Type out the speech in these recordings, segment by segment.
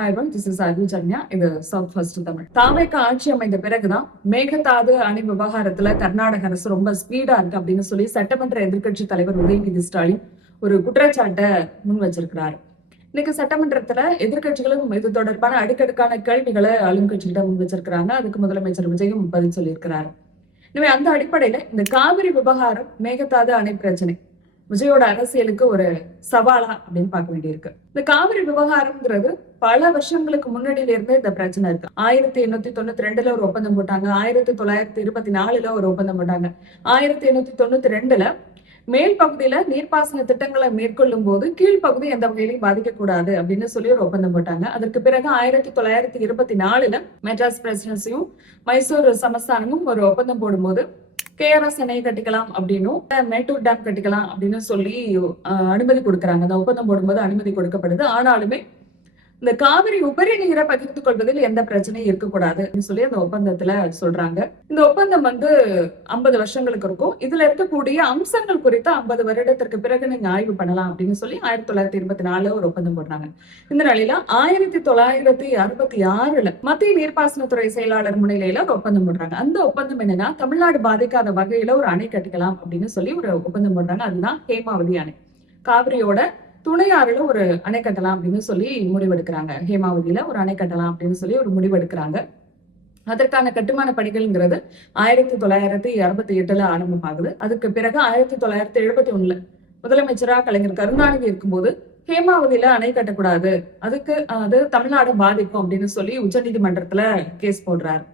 Hi one, this is அருள் ஜன்யா. இது south first Tamil. தாவேக ஆட்சி அமைந்த பிறகுதான் மேகதாது அணை விவகாரத்துல கர்நாடக அரசு ரொம்ப ஸ்பீடா இருக்கு அப்படின்னு சொல்லி சட்டமன்ற எதிர்க்கட்சி தலைவர் உதயநிதி ஸ்டாலின் ஒரு குற்றச்சாட்டை முன் வச்சிருக்கிறாரு. இன்னைக்கு சட்டமன்றத்துல எதிர்கட்சிகளும் இது தொடர்பான அடுக்கடுக்கான கேள்விகளை ஆளுங்கட்சிகிட்ட முன் வச்சிருக்கிறாங்க. அதுக்கு முதலமைச்சர் விஜயும் பதில் சொல்லியிருக்கிறாரு. எனவே அந்த அடிப்படையில இந்த காவிரி விவகாரம், மேகதாது அணை பிரச்சனை விஜயோட அரசியலுக்கு ஒரு சவாலா அப்படின்னு பார்க்க வேண்டியிருக்கு. இந்த காவிரி விவகாரம்ங்கிறது பல வருஷங்களுக்கு முன்னாடியில இருந்தே இந்த பிரச்சனை இருக்கு. 1892 ஒரு ஒப்பந்தம் போட்டாங்க, 1924 ஒரு ஒப்பந்தம் போட்டாங்க, 1892 மேல் பகுதியில நீர்ப்பாசன திட்டங்களை மேற்கொள்ளும் போது கீழ்ப்பகுதி எந்த வகையிலையும் பாதிக்கக்கூடாது அப்படின்னு சொல்லி ஒரு ஒப்பந்தம் போட்டாங்க. அதற்கு பிறகு 1924 மெட்ராஸ் பிரசிடென்சியும் மைசூர் சமஸ்தானமும் ஒரு ஒப்பந்தம் போடும்போது KRS அணை கட்டிக்கலாம் அப்படின்னும் மேட்டூர் டேம் கட்டிக்கலாம் அப்படின்னு சொல்லி அனுமதி கொடுக்குறாங்க. அந்த ஒப்பந்தம் போடும்போது அனுமதி கொடுக்கப்படுது. ஆனாலுமே இந்த காவிரி உபரி நீரை பகிர்ந்து கொள்வதில் எந்த பிரச்சனையும் இருக்கக்கூடாது அப்படின்னு சொல்லி அந்த ஒப்பந்தத்துல சொல்றாங்க. இந்த ஒப்பந்தம் 50 வருஷங்களுக்கு இருக்கும். இதுல இருக்கக்கூடிய அம்சங்கள் குறித்த 50 வருடத்திற்கு பிறகு நீங்க ஆய்வு பண்ணலாம் அப்படின்னு சொல்லி 1924 ஒரு ஒப்பந்தம் போடுறாங்க. இந்த நிலையில 1966 மத்திய நீர்ப்பாசனத்துறை செயலாளர் முன்னிலையில ஒரு ஒப்பந்தம் போடுறாங்க. அந்த ஒப்பந்தம் என்னன்னா, தமிழ்நாடு பாதிக்காத வகையில ஒரு அணை கட்டிக்கலாம் அப்படின்னு சொல்லி ஒரு ஒப்பந்தம் போடுறாங்க. அதுதான் ஹேமாவதி அணை. காவிரியோட துணையாறுல ஒரு அணை கட்டலாம் அப்படின்னு சொல்லி முடிவெடுக்கிறாங்க. ஹேமாவதியில ஒரு அணை கட்டலாம் அப்படின்னு சொல்லி ஒரு முடிவெடுக்கிறாங்க. அதற்கான கட்டுமான பணிகள்ங்கிறது 1968 ஆரம்பமாகுது. அதுக்கு பிறகு 1971 முதலமைச்சரா கலைஞர் கருணாநிதி இருக்கும்போது ஹேமாவதியில அணை கட்டக்கூடாது, அதுக்கு அது தமிழ்நாடு பாதிக்கும் அப்படின்னு சொல்லி உச்சநீதிமன்றத்துல கேஸ் போடுறாரு.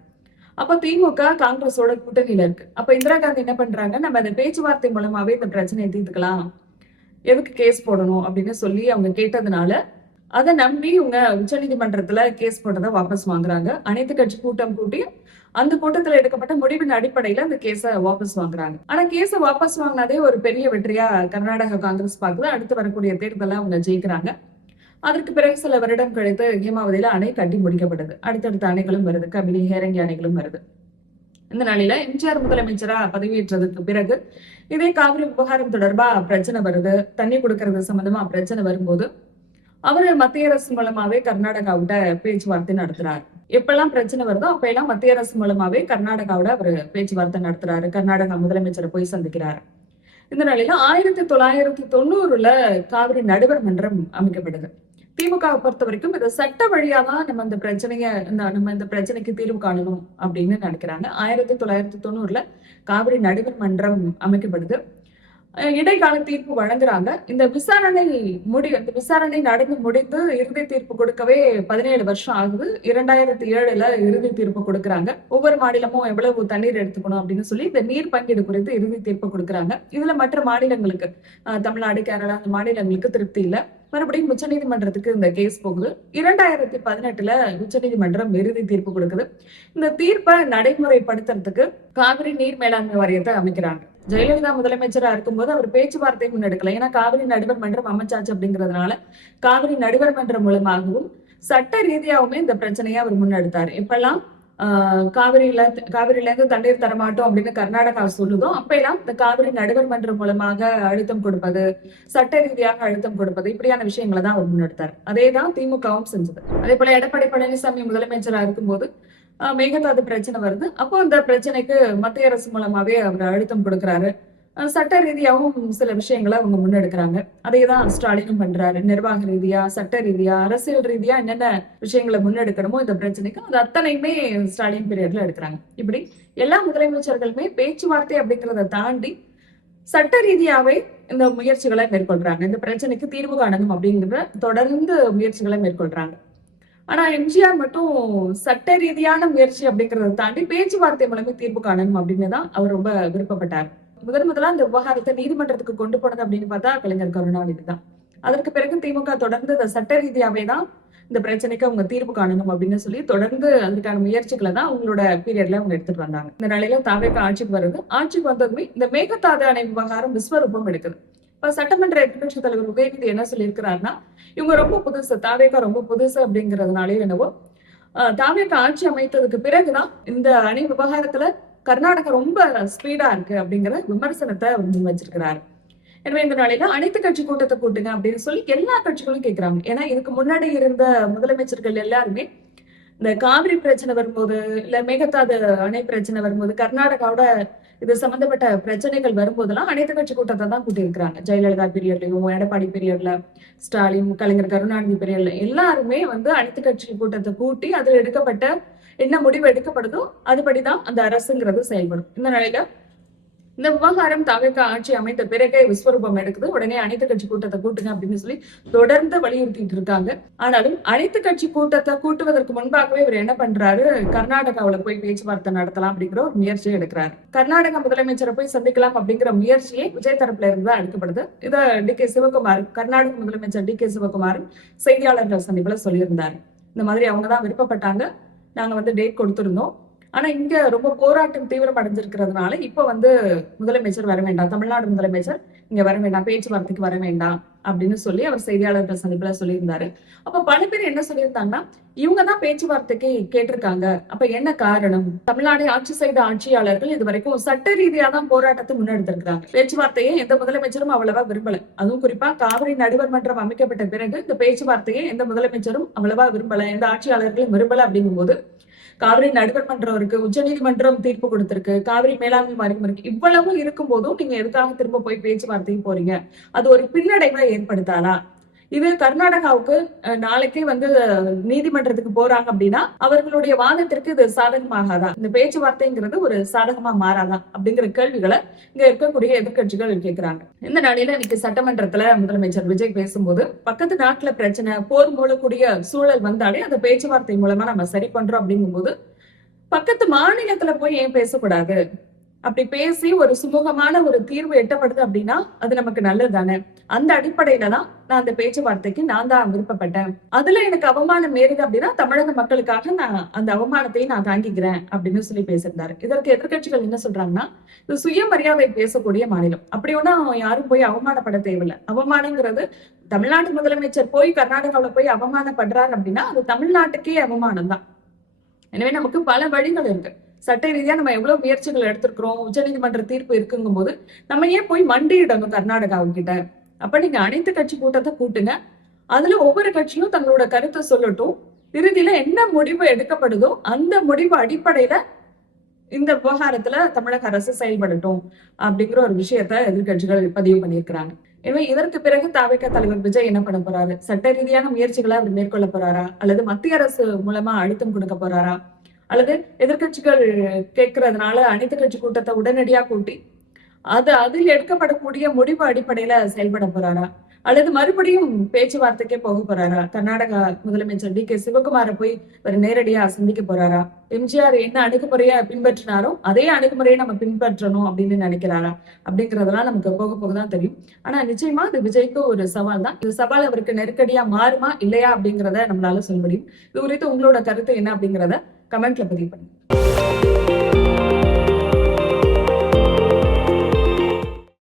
அப்ப திமுக காங்கிரஸோட கூட்டணியில இருக்கு. அப்ப இந்திரா காந்தி என்ன பண்றாங்க, நம்ம அந்த பேச்சுவார்த்தை மூலமாவே இந்த பிரச்சனையை தீர்த்துக்கலாம், எதுக்கு கேஸ் போடணும் அப்படின்னு சொல்லி அவங்க கேட்டதுனால அதை நம்பி இவங்க உச்சநீதிமன்றத்துல கேஸ் போட்டதை வாபஸ் வாங்குறாங்க. அனைத்து கட்சி கூட்டம் கூட்டி அந்த கூட்டத்துல எடுக்கப்பட்ட முடிவின் அடிப்படையில அந்த கேஸை வாபஸ் வாங்குறாங்க. ஆனா கேஸை வாபஸ் வாங்கினதே ஒரு பெரிய வெற்றியா கர்நாடக காங்கிரஸ் பார்க்குது. அடுத்து வரக்கூடிய தேர்தலை அவங்க ஜெயிக்கிறாங்க. அதற்கு பிறகு சில வருடம் கழித்து ஹேமாவதியில அணை கட்டி முடிக்கப்படுது. அடுத்தடுத்த அணைகளும் வருது, கபினி, ஹேரங்கி அணைகளும் வருது. இந்த நிலையில எம்ஜிஆர் முதலமைச்சரா பதவியேற்றதுக்கு பிறகு இதே காவிரி விவகாரம் தொடர்பா பிரச்சனை வருது, தண்ணி கொடுக்கறது சம்பந்தமா பிரச்சனை வரும்போது அவரு மத்திய அரசு மூலமாவே கர்நாடகாவிட்ட பேச்சுவார்த்தை நடத்துறாரு. எப்பெல்லாம் பிரச்சனை வருதோ அப்ப எல்லாம் மத்திய அரசு மூலமாவே கர்நாடகாவோட அவரு பேச்சுவார்த்தை நடத்துறாரு. கர்நாடகா முதலமைச்சரை போய் சந்திக்கிறாரு. இந்த நிலையில 1990 காவிரி நடுவர் மன்றம் அமைக்கப்படுது. திமுகவை பொறுத்த வரைக்கும் இதை சட்ட வழியாதான் நம்ம இந்த பிரச்சனைக்கு தீர்வு காணணும் அப்படின்னு நினைக்கிறாங்க. 1990 காவிரி நடுவர் மன்றம் அமைக்கப்படுது. இடைக்கால தீர்ப்பு வழங்குறாங்க. இந்த விசாரணை நடந்து முடிந்து இறுதி தீர்ப்பு கொடுக்கவே 17 வருஷம் ஆகுது. 2007 இறுதி தீர்ப்பு கொடுக்குறாங்க. ஒவ்வொரு மாநிலமும் எவ்வளவு தண்ணீர் எடுத்துக்கணும் அப்படின்னு சொல்லி இந்த நீர் பங்கீடு குறித்து இறுதி தீர்ப்பு கொடுக்குறாங்க. இதுல மற்ற மாநிலங்களுக்கு, தமிழ்நாடு, கேரளா, அந்த மாநிலங்களுக்கு திருப்தி இல்ல. மறுபடியும் உச்சநீதிமன்றத்துக்கு இந்த கேஸ் போகுது. 2018 உச்சநீதிமன்றம் இறுதி தீர்ப்பு கொடுக்குது. இந்த தீர்ப்பை நடைமுறைப்படுத்துறதுக்கு காவிரி நீர் மேலாண்மை வாரியத்தை அமைக்கிறாங்க. ஜெயலலிதா முதலமைச்சரா இருக்கும்போது அவர் பேச்சுவார்த்தை முன்னெடுக்கல. ஏன்னா காவிரி நடுவர் மன்றம் அமைச்சாச்சு அப்படிங்கிறதுனால காவிரி நடுவர் மன்றம் மூலமாகவும் சட்ட ரீதியாகவுமே இந்த பிரச்சனையை அவர் முன்னெடுத்தாரு. இப்பெல்லாம் காவிரியில இருந்து தண்ணீர் தரமாட்டோம் அப்படின்னு கர்நாடகா சொல்லுதோ அப்பெல்லாம் இந்த காவிரி நடுவர் மன்றம் மூலமாக அழுத்தம் கொடுப்பது, சட்ட ரீதியாக அழுத்தம் கொடுப்பது, இப்படியான விஷயங்களை தான் அவர் முன்னெடுத்தார். அதேதான் திமுகவும் செஞ்சது. அதே போல எடப்பாடி பழனிசாமி முதலமைச்சரா இருக்கும்போது மேகதாது பிரச்சனை வருது. அப்போ அந்த பிரச்சனைக்கு மத்திய அரசு மூலமாவே அவர் அழுத்தம் கொடுக்கிறாரு. சட்ட ரீதியாகவும் சில விஷயங்களை அவங்க முன்னெடுக்கிறாங்க. அதேதான் ஸ்டாலினும் பண்றாரு. நிர்வாக ரீதியா, சட்ட ரீதியா, அரசியல் ரீதியா என்னென்ன விஷயங்களை முன்னெடுக்கணுமோ இந்த பிரச்சனைக்கு அது அத்தனையுமே ஸ்டாலின் பீரியட்ல எடுக்கிறாங்க. இப்படி எல்லா முதலமைச்சர்களுமே பேச்சுவார்த்தை அப்படிங்கிறத தாண்டி சட்ட ரீதியாவே இந்த முயற்சிகளை மேற்கொள்றாங்க. இந்த பிரச்சனைக்கு தீர்வு காணணும் அப்படிங்கிற தொடர்ந்து முயற்சிகளை மேற்கொள்றாங்க. ஆனா எம்ஜிஆர் மட்டும் சட்ட ரீதியான முயற்சி அப்படிங்கறத தாண்டி பேச்சுவார்த்தை மூலமே தீர்வு காணணும் அப்படின்னு தான் அவர் ரொம்ப விருப்பப்பட்டார். முதலா இந்த விவகாரத்தை நீதிமன்றத்துக்கு கொண்டு போனது அப்படின்னு பார்த்தா கலைஞர் கருணாநிதி தான். அதற்கு பிறகு திமுக தொடர்ந்து சட்ட ரீதியாவே தான் இந்த பிரச்சனைக்கு அவங்க தீர்வு காணணும் அப்படின்னு சொல்லி தொடர்ந்து அதுக்கான முயற்சிகளை தான் அவங்களோட பீரியட்ல அவங்க எடுத்துட்டு வந்தாங்க. இந்த நிலையில தாவேக ஆட்சிக்கு வருது. ஆட்சிக்கு வந்ததுமே இந்த மேகதாது அணை விவகாரம் விஸ்வரூபம் எடுக்குது. இப்ப சட்டமன்ற எதிர்கட்சி தலைவர் உதயநிதி என்ன சொல்லியிருக்கிறாருன்னா, இவங்க ரொம்ப புதுசு, தாவேகா ரொம்ப புதுசு அப்படிங்கிறதுனாலே என்னவோ தாவேகா ஆட்சி அமைத்ததுக்கு பிறகுதான் இந்த அணை விவகாரத்துல கர்நாடகா ரொம்ப ஸ்பீடா இருக்கு அப்படிங்கிற விமர்சனத்தை அவர் முன் வச்சிருக்கிறாரு. எனவே இந்த நாளையில அனைத்து கட்சி கூட்டத்தை கூட்டுங்க அப்படின்னு சொல்லி எல்லா கட்சிகளும் கேட்கிறாங்க. ஏன்னா இதுக்கு முன்னாடி இருந்த முதலமைச்சர்கள் எல்லாருமே இந்த காவிரி பிரச்சனை வரும்போது, இல்ல மேகதாது அணை பிரச்சனை வரும்போது, கர்நாடகாவோட இது சம்பந்தப்பட்ட பிரச்சனைகள் வரும்போதெல்லாம் அனைத்து கட்சி கூட்டத்தை தான் கூட்டியிருக்கிறாங்க. ஜெயலலிதா பீரியட்லயும், எடப்பாடி பீரியட்ல, ஸ்டாலின், கலைஞர் கருணாநிதி பீரியட்ல எல்லாருமே அனைத்து கட்சி கூட்டத்தை கூட்டி அதில் எடுக்கப்பட்ட என்ன முடிவு எடுக்கப்படுதோ அதுபடிதான் அந்த அரசுங்கிறது செயல்படும். இந்த நிலையில இந்த விவகாரம் தவிர்க்க ஆட்சி அமைந்த பிறகே விஸ்வரூபம் எடுக்குது. உடனே அனைத்து கட்சி கூட்டத்தை கூட்டுங்க அப்படின்னு சொல்லி தொடர்ந்து வலியுறுத்திட்டு இருக்காங்க. ஆனாலும் அனைத்து கட்சி கூட்டத்தை கூட்டுவதற்கு முன்பாகவே இவர் என்ன பண்றாரு, கர்நாடகாவில போய் பேச்சுவார்த்தை நடத்தலாம் அப்படிங்கிற ஒரு முயற்சியை எடுக்கிறாரு. கர்நாடகா முதலமைச்சரை போய் சந்திக்கலாம் அப்படிங்கிற முயற்சியை விஜய் தரப்புல இருந்து தான் எடுக்கப்படுது. இதை டி.கே. சிவகுமார், கர்நாடக முதலமைச்சர் டி.கே. சிவகுமார் செய்தியாளர்கள் சந்திப்புல சொல்லியிருந்தாரு. இந்த மாதிரி அவங்கதான் விருப்பப்பட்டாங்க, நாங்க டேட் கொடுத்திருந்தோம். ஆனா இங்க ரொம்ப போராட்டம் தீவிரம் அடைஞ்சிருக்கிறதுனால இப்ப முதலமைச்சர் வர வேண்டாம், தமிழ்நாடு முதலமைச்சர் இங்க வர வேண்டாம், பேச்சுவார்த்தைக்கு வர வேண்டாம் அப்படின்னு சொல்லி அவர் செய்தியாளர்கள் சந்திப்புல சொல்லியிருந்தாரு. அப்ப பல பேர் என்ன சொல்லியிருந்தாங்கன்னா, இவங்கதான் பேச்சுவார்த்தைக்கு கேட்டிருக்காங்க, அப்ப என்ன காரணம்? தமிழ்நாடு ஆட்சி செய்த ஆட்சியாளர்கள் இது வரைக்கும் சட்ட ரீதியா தான் போராட்டத்தை முன்னெடுத்திருக்கிறாங்க. பேச்சுவார்த்தையை எந்த முதலமைச்சரும் அவ்வளவா விரும்பல. அதுவும் குறிப்பா காவிரி நடுவர் மன்றம் அமைக்கப்பட்ட பிறகு இந்த பேச்சுவார்த்தையை எந்த முதலமைச்சரும் அவ்வளவா விரும்பல, எந்த ஆட்சியாளர்களும் விரும்பல. அப்படிங்கும் போது காவிரி நடுவர் மன்றம் இருக்கு, உச்ச நீதிமன்றம் தீர்ப்பு கொடுத்திருக்கு, காவிரி மேலாண்மை வாரியம் இருக்கு, இவ்வளவு இருக்கும் போதும் நீங்க எதுக்காக திரும்ப போய் பேச்சுவார்த்தைக்கு போறீங்க? அது ஒரு பின்னடைவை ஏற்படுத்தாதா? இது கர்நாடகாவுக்கு நாளைக்கே நீதிமன்றத்துக்கு போறாங்க அப்படின்னா அவர்களுடைய வாதத்திற்கு இது சாதகமாகாதா? இந்த பேச்சுவார்த்தைங்கிறது ஒரு சாதகமா மாறாதா அப்படிங்கிற கேள்விகளை இங்க இருக்கக்கூடிய எதிர்கட்சிகள் கேட்கிறாங்க. இந்த நாளையில இன்னைக்கு சட்டமன்றத்துல முதலமைச்சர் விஜய் பேசும்போது, பக்கத்து நாட்டுல பிரச்சனை, போர் மூலக்கூடிய சூழல் வந்தாலே அந்த பேச்சுவார்த்தை மூலமா நம்ம சரி பண்றோம் அப்படிங்கும் போது பக்கத்து மாநிலத்துல போய் ஏன் பேசக்கூடாது? அப்படி பேசி ஒரு சுமூகமான ஒரு தீர்வு எட்டப்படுது அப்படின்னா அது நமக்கு நல்லது தானே. அந்த அடிப்படையில தான் நான் அந்த பேச்சுவார்த்தைக்கு நான் தான் விருப்பப்பட்டேன். அதுல எனக்கு அவமானம் ஏறுது அப்படின்னா தமிழக மக்களுக்காக நான் அந்த அவமானத்தையும் நான் தாங்கிக்கிறேன் அப்படின்னு சொல்லி பேசியிருந்தாரு. இதற்கு எதிர்கட்சிகள் என்ன சொல்றாங்கன்னா, இது சுயமரியாதை பேசக்கூடிய மாநிலம், அப்படி ஒண்ணா யாரும் போய் அவமானப்பட தேவையில்லை. அவமானங்கிறது தமிழ்நாட்டு முதலமைச்சர் போய் கர்நாடகாவில போய் அவமானப்படுறாரு அப்படின்னா அது தமிழ்நாட்டுக்கே அவமானம் தான். எனவே நமக்கு பல வழிகள் இருக்கு. சட்ட ரீதியா நம்ம எவ்வளவு முயற்சிகள் எடுத்திருக்கிறோம், உச்சநீதிமன்ற தீர்ப்பு இருக்குங்கும் போது நம்ம ஏன் போய் மண்டியிடணும் கர்நாடகாவுக்கிட்ட? அப்ப நீங்க அனைத்து கட்சி கூட்டத்தை கூட்டுங்க, அதுல ஒவ்வொரு கட்சியும் தங்களோட கருத்தை சொல்லட்டும், இறுதியில என்ன முடிவு எடுக்கப்படுதோ அந்த முடிவு அடிப்படையில இந்த விவகாரத்துல தமிழக அரசு செயல்படட்டும் அப்படிங்கிற ஒரு விஷயத்த எதிர்கட்சிகள் பதிவு பண்ணியிருக்கிறாங்க. எனவே இதற்கு பிறகு தவிக தலைவர் விஜய் என்ன பண்ண போறாரு? சட்ட ரீதியான முயற்சிகளை அவர் மேற்கொள்ள போறாரா, அல்லது மத்திய அரசு மூலமா அழுத்தம் கொடுக்க போறாரா, அல்லது எதிர்கட்சிகள் கேட்கறதுனால அனைத்து கட்சி கூட்டத்தை உடனடியா கூட்டி அதில் எடுக்கப்படக்கூடிய முடிவு அடிப்படையில செயல்பட போறாரா, அல்லது மறுபடியும் பேச்சுவார்த்தைக்கே போக போறாரா? கர்நாடகா முதலமைச்சர் டி.கே. சிவகுமாரை போய் ஒரு நேரடியா சந்திக்க போறாரா? எம்ஜிஆர் என்ன அணுகுமுறையை பின்பற்றினாரோ அதே அணுகுமுறையை நம்ம பின்பற்றணும் அப்படின்னு நினைக்கிறாரா அப்படிங்கறதெல்லாம் நமக்கு போக போகதான் தெரியும். ஆனா நிச்சயமா இது விஜய்க்கு ஒரு சவால் தான். இது சவால் அவருக்கு நெருக்கடியா மாறுமா இல்லையா அப்படிங்கிறத நம்மளால சொல்ல முடியும். இது குறித்து உங்களோட கருத்து என்ன அப்படிங்கிறத கமெண்ட்ல பதிவு பண்ணுங்க.